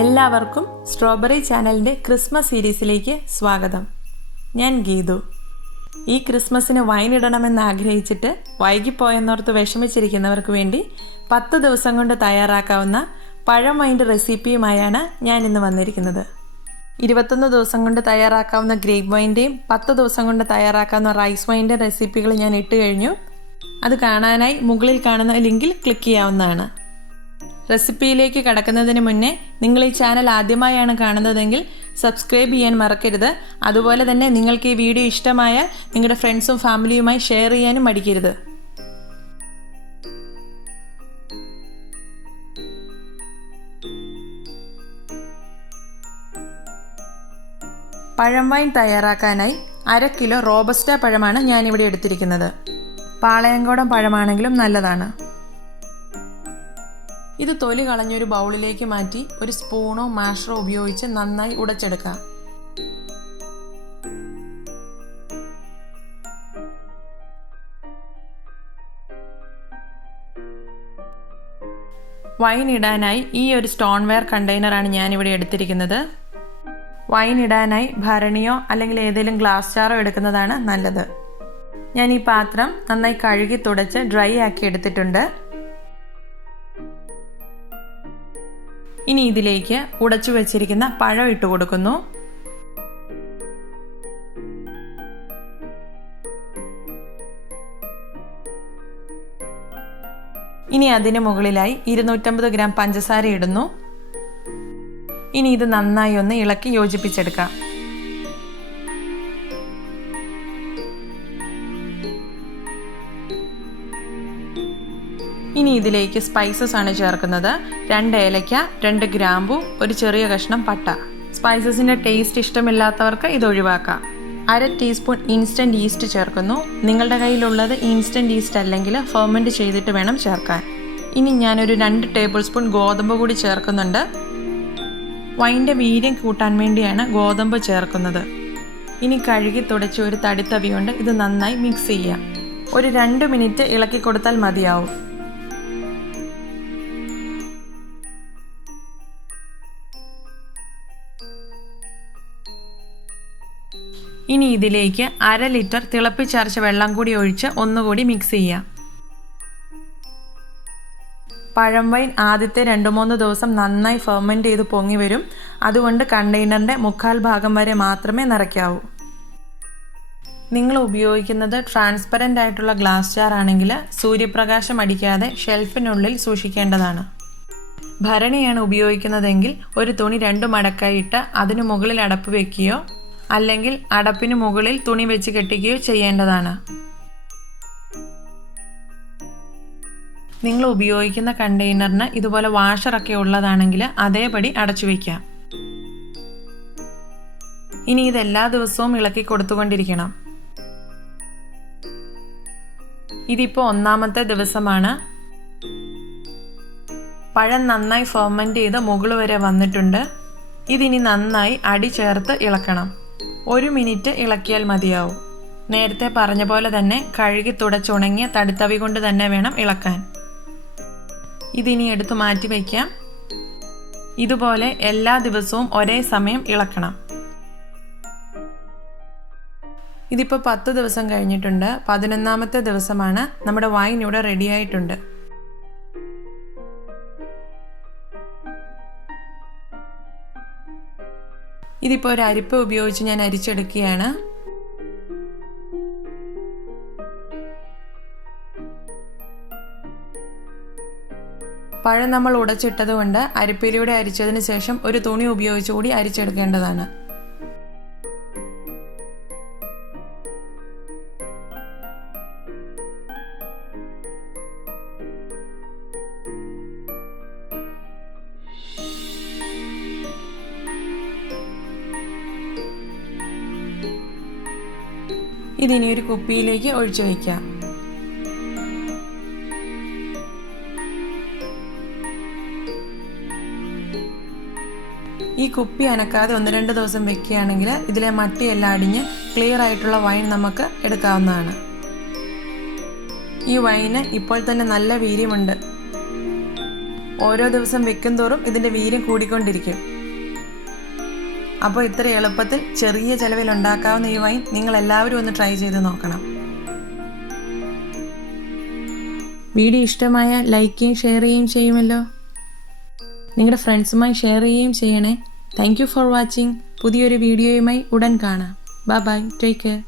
എല്ലാവർക്കും സ്ട്രോബെറി ചാനലിൻ്റെ ക്രിസ്മസ് സീരീസിലേക്ക് സ്വാഗതം. ഞാൻ ഗീതു. ഈ ക്രിസ്മസിന് വൈൻ ഇടണമെന്ന് ആഗ്രഹിച്ചിട്ട് വൈകിപ്പോയെന്നോർത്ത് വിഷമിച്ചിരിക്കുന്നവർക്ക് വേണ്ടി 10 ദിവസം കൊണ്ട് തയ്യാറാക്കാവുന്ന പഴം വൈൻ്റെ റെസിപ്പിയുമായാണ് ഞാൻ ഇന്ന് വന്നിരിക്കുന്നത്. 21 ദിവസം കൊണ്ട് തയ്യാറാക്കാവുന്ന ഗ്രേപ്പ് വൈൻ്റെയും 10 ദിവസം കൊണ്ട് തയ്യാറാക്കാവുന്ന റൈസ് വൈൻ്റെ റെസിപ്പികൾ ഞാൻ ഇട്ട് കഴിഞ്ഞു. അത് കാണാനായി മുകളിൽ കാണുന്ന ലിങ്കിൽ ക്ലിക്ക് ചെയ്യാവുന്നതാണ്. റെസിപ്പിയിലേക്ക് കടക്കുന്നതിന് മുന്നേ നിങ്ങൾ ഈ ചാനൽ ആദ്യമായാണ് കാണുന്നതെങ്കിൽ സബ്സ്ക്രൈബ് ചെയ്യാൻ മറക്കരുത്. അതുപോലെ തന്നെ നിങ്ങൾക്ക് ഈ വീഡിയോ ഇഷ്ടമായാൽ നിങ്ങളുടെ ഫ്രണ്ട്സും ഫാമിലിയുമായി ഷെയർ ചെയ്യാനും മടിക്കരുത്. പഴം വൈൻ തയ്യാറാക്കാനായി 1/2 കിലോ റോബസ്റ്റ പഴമാണ് ഞാനിവിടെ എടുത്തിരിക്കുന്നത്. പാളയംകോടൻ പഴമാണെങ്കിലും നല്ലതാണ്. ഇത് തൊലി കളഞ്ഞൊരു ബൗളിലേക്ക് മാറ്റി ഒരു സ്പൂണോ മാഷറോ ഉപയോഗിച്ച് നന്നായി ഉടച്ചെടുക്കാം. വൈൻ ഇടാനായി ഈ ഒരു സ്റ്റോൺ വെയർ കണ്ടെയ്നറാണ് ഞാനിവിടെ എടുത്തിരിക്കുന്നത്. വൈൻ ഇടാനായി ഭരണിയോ അല്ലെങ്കിൽ ഏതെങ്കിലും ഗ്ലാസ് ജാറോ എടുക്കുന്നതാണ് നല്ലത്. ഞാൻ ഈ പാത്രം നന്നായി കഴുകി തുടച്ച് ഡ്രൈ ആക്കി എടുത്തിട്ടുണ്ട്. ഇനി ഇതിലേക്ക് ഉടച്ചു വെച്ചിരിക്കുന്ന പഴം ഇട്ട് കൊടുക്കുന്നു. ഇനി അതിന് മുകളിലായി 250 ഗ്രാം പഞ്ചസാര ഇടുന്നു. ഇനി ഇത് നന്നായി ഒന്ന് ഇളക്കി യോജിപ്പിച്ചെടുക്കാം. ഇനി ഇതിലേക്ക് സ്പൈസസ് ആണ് ചേർക്കുന്നത്. 2 ഏലക്ക, 2 ഗ്രാമ്പു, ഒരു ചെറിയ കഷ്ണം പട്ട. സ്പൈസസിൻ്റെ ടേസ്റ്റ് ഇഷ്ടമില്ലാത്തവർക്ക് ഇത് ഒഴിവാക്കാം. 1/2 ടീസ്പൂൺ ഇൻസ്റ്റൻറ്റ് ഈസ്റ്റ് ചേർക്കുന്നു. നിങ്ങളുടെ കയ്യിലുള്ളത് ഇൻസ്റ്റൻറ്റ് ഈസ്റ്റ് അല്ലെങ്കിൽ ഫെർമെൻറ്റ് ചെയ്തിട്ട് വേണം ചേർക്കാൻ. ഇനി ഞാനൊരു 2 ടേബിൾ സ്പൂൺ ഗോതമ്പ് കൂടി ചേർക്കുന്നുണ്ട്. വൈൻ്റെ വീര്യം കൂട്ടാൻ വേണ്ടിയാണ് ഗോതമ്പ് ചേർക്കുന്നത്. ഇനി കഴുകി തുടച്ച് ഒരു തടിത്തവി കൊണ്ട് ഇത് നന്നായി മിക്സ് ചെയ്യാം. ഒരു 2 മിനിറ്റ് ഇളക്കി കൊടുത്താൽ മതിയാവും. ഇനി ഇതിലേക്ക് 1/2 ലിറ്റർ തിളപ്പിച്ചാർച്ച വെള്ളം കൂടി ഒഴിച്ച് ഒന്നുകൂടി മിക്സ് ചെയ്യാം. പഴം വൈൻ ആദ്യത്തെ 2-3 ദിവസം നന്നായി ഫെർമെൻറ്റ് ചെയ്ത് പൊങ്ങി വരും. അതുകൊണ്ട് കണ്ടെയ്നറിൻ്റെ 1/4 ഭാഗം വരെ മാത്രമേ നിറയ്ക്കാവൂ. നിങ്ങൾ ഉപയോഗിക്കുന്നത് ട്രാൻസ്പെറൻ്റ് ആയിട്ടുള്ള ഗ്ലാസ് ജാർ ആണെങ്കിൽ സൂര്യപ്രകാശം അടിക്കാതെ ഷെൽഫിനുള്ളിൽ സൂക്ഷിക്കേണ്ടതാണ്. ഭരണിയാണ് ഉപയോഗിക്കുന്നതെങ്കിൽ ഒരു തുണി 2 മടക്കായി ഇട്ട് അതിനു മുകളിൽ അടപ്പ് വയ്ക്കുകയോ അല്ലെങ്കിൽ അടപ്പിന് മുകളിൽ തുണി വെച്ച് കെട്ടിക്കുകയോ ചെയ്യേണ്ടതാണ്. നിങ്ങൾ ഉപയോഗിക്കുന്ന കണ്ടെയ്നറിന് ഇതുപോലെ വാഷറൊക്കെ ഉള്ളതാണെങ്കിൽ അതേപടി അടച്ചു വയ്ക്കാം. ഇനി ഇതെല്ലാ ദിവസവും ഇളക്കി കൊടുത്തുകൊണ്ടിരിക്കണം. ഇതിപ്പോൾ 1ാമത്തെ ദിവസമാണ്. പഴം നന്നായി ഫെർമെൻറ്റ് ചെയ്ത് മുകൾ വരെ വന്നിട്ടുണ്ട്. ഇതിനി നന്നായി അടി ചേർത്ത് ഇളക്കണം. 1 മിനിറ്റ് ഇളക്കിയാൽ മതിയാവും. നേരത്തെ പറഞ്ഞ പോലെ തന്നെ കഴുകി തുടച്ചുണങ്ങിയ തടിത്തവി കൊണ്ട് തന്നെ വേണം ഇളക്കാൻ. ഇതിനി എടുത്തു മാറ്റി വയ്ക്കാം. ഇതുപോലെ എല്ലാ ദിവസവും ഒരേ സമയം ഇളക്കണം. ഇതിപ്പോൾ 10 ദിവസം കഴിഞ്ഞിട്ടുണ്ട്. 11ാമത്തെ ദിവസമാണ്. നമ്മുടെ വൈൻ ഇവിടെ റെഡി ആയിട്ടുണ്ട്. ഇതിപ്പോൾ ഒരു അരിപ്പ ഉപയോഗിച്ച് ഞാൻ അരിച്ചെടുക്കുകയാണ്. പഴം നമ്മൾ ഉടച്ചിട്ടത് കൊണ്ട് അരിപ്പയിലൂടെ അരിച്ചതിന് ശേഷം ഒരു തുണി ഉപയോഗിച്ച് കൂടി അരിച്ചെടുക്കേണ്ടതാണ്. ഇതിനി ഒരു കുപ്പിയിലേക്ക് ഒഴിച്ചു വയ്ക്കാം. ഈ കുപ്പി അനക്കാതെ 1-2 ദിവസം വെക്കുകയാണെങ്കിൽ ഇതിലെ മട്ടിയെല്ലാം അടിഞ്ഞ് ക്ലിയർ ആയിട്ടുള്ള വൈൻ നമുക്ക് എടുക്കാവുന്നതാണ്. ഈ വൈന് ഇപ്പോൾ തന്നെ നല്ല വീര്യമുണ്ട്. ഓരോ ദിവസം വെക്കും തോറും ഇതിൻ്റെ വീര്യം കൂടിക്കൊണ്ടിരിക്കും. അപ്പോൾ ഇത്ര എളുപ്പത്തിൽ ചെറിയ ചിലവിൽ ഉണ്ടാക്കാവുന്ന ഈ വൈൻ നിങ്ങൾ എല്ലാവരും ഒന്ന് ട്രൈ ചെയ്ത് നോക്കണം. വീഡിയോ ഇഷ്ടമായ ലൈക്ക് ചെയ്യുകയും ഷെയർ ചെയ്യുകയും ചെയ്യുമല്ലോ. നിങ്ങളുടെ ഫ്രണ്ട്സുമായി ഷെയർ ചെയ്യുകയും ചെയ്യണേ. Thank you for watching. പുതിയൊരു വീഡിയോയുമായി ഉടൻ കാണാം. Bye bye. Take care.